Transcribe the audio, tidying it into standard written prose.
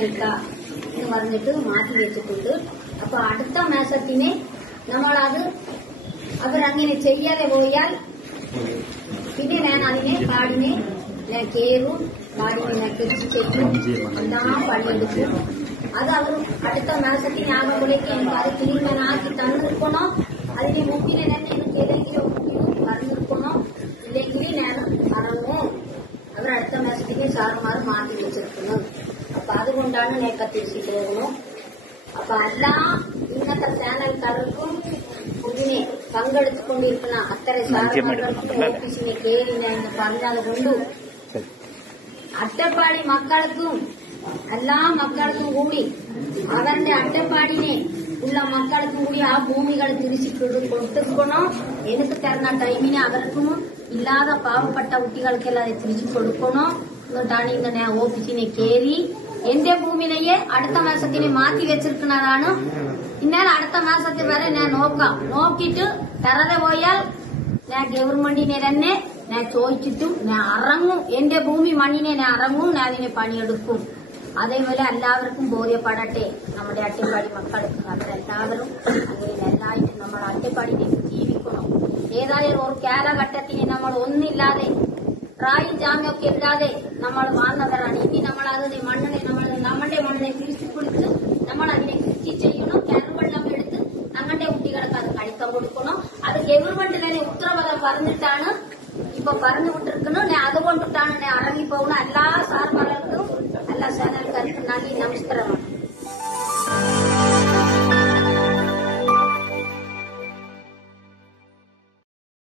America എന്ന് പറഞ്ഞിട്ട് മാറ്റി വെച്ചിട്ടുണ്ട്. അപ്പൊ അടുത്ത മാസത്തിന് നമ്മളത് അവരങ്ങനെ ചെയ്യാതെ പോയാൽ പിന്നെ ഞാൻ അതിനെ കാടിനെ ഞാൻ കയറും, കാടിനെ ഞാൻ കൃഷി ചെയ്യും, എല്ലാം പണിയെടുക്കും. അത് അവർ അടുത്ത മാസത്തിനാകുമ്പോഴേക്ക് എനിക്ക് അത് തീരുമാനമാക്കി തന്നിരിക്കണോ, അതിന് മുമ്പിനെ തന്നെ എനിക്ക് ഏതെങ്കിലും പറഞ്ഞിരിക്കണോ, ഇല്ലെങ്കിൽ ഞാൻ ഇറങ്ങും. അവർ അടുത്ത മാസത്തേക്ക് സാറുമാർ മാറ്റി വെച്ചിരിക്കുന്നു. അപ്പൊ അതുകൊണ്ടാണ് ഞാൻ തിരിച്ചിട്ട് പോകുന്നു. അപ്പൊ എല്ലാ ഇന്നത്തെ ചാനൽക്കാർക്കും ഇതിനെ പങ്കെടുത്തുകൊണ്ടിരിക്കുന്ന അത്തരം സാറുമാർക്കും ഓഫീസിനെ കയറി ഞാൻ പറഞ്ഞത് കൊണ്ടു അട്ടപ്പാടി മക്കൾക്കും എല്ലാ മക്കൾക്കും കൂടി അവരുടെ അട്ടപ്പാടിനെ ഉള്ള മക്കൾക്കും കൂടി ആ ഭൂമികൾ തിരിച്ചിട്ട് കൊടുത്തിരിക്കണോ. എനിക്ക് തരുന്ന ടൈമിന് അവർക്കും ഇല്ലാതെ പാവപ്പെട്ട കുട്ടികൾക്കെല്ലാം അത് തിരിച്ചു കൊടുക്കണോ എന്നിട്ടാണ് ഇങ്ങനെ ഓഫീസിനെ കയറി എന്റെ ഭൂമിനെയെ അടുത്ത മാസത്തിന് മാറ്റി വെച്ചിരിക്കുന്നതാണ്. എന്നാൽ അടുത്ത മാസത്തിൽ വരെ ഞാൻ നോക്കാം. നോക്കിയിട്ട് തറതെ പോയാൽ ഞാൻ ഗവൺമെന്റിനെ തന്നെ ഞാൻ ചോദിച്ചിട്ടും ഞാൻ ഇറങ്ങും. എന്റെ ഭൂമി മണ്ണിനെ ഞാൻ ഇറങ്ങും, ഞാൻ അതിനെ പണിയെടുക്കും. അതേപോലെ എല്ലാവർക്കും ബോധ്യപ്പെടട്ടെ നമ്മുടെ അട്ടപ്പാടി മക്കൾക്ക്. അവരെല്ലാവരും അങ്ങനെ എല്ലാവരും നമ്മൾ അട്ടപ്പാടിനെ ജീവിക്കണം. ഏതായാലും ഒരു കാലഘട്ടത്തിന് നമ്മൾ ഒന്നില്ലാതെ റായും ജാമ്യമൊക്കെ ഇല്ലാതെ നമ്മൾ വാങ്ങുന്നവരാണ്. ഇനി നമ്മൾ അതിനെ മണ്ണിനെ നമ്മുടെ മണ്ണിനെ തിരിച്ചു കൊടുത്ത് നമ്മൾ അതിനെ കൃഷി ചെയ്യണം. കിണറുവെള്ളം എടുത്ത് ഞങ്ങളുടെ കുട്ടികൾക്ക് അത് കഴിക്കാൻ കൊടുക്കണം. അത് ഗവൺമെന്റ് തന്നെ ഉത്തരവാദം പറഞ്ഞിട്ടാണ് ഇപ്പൊ പറഞ്ഞു വിട്ടിരിക്കുന്നത്. അതുകൊണ്ടിട്ടാണ് ഇറങ്ങിപ്പോകുന്ന എല്ലാ സാർമാർക്കും എല്ലാ ചാനൽക്കാർക്കും നന്ദി, നമസ്കാരം.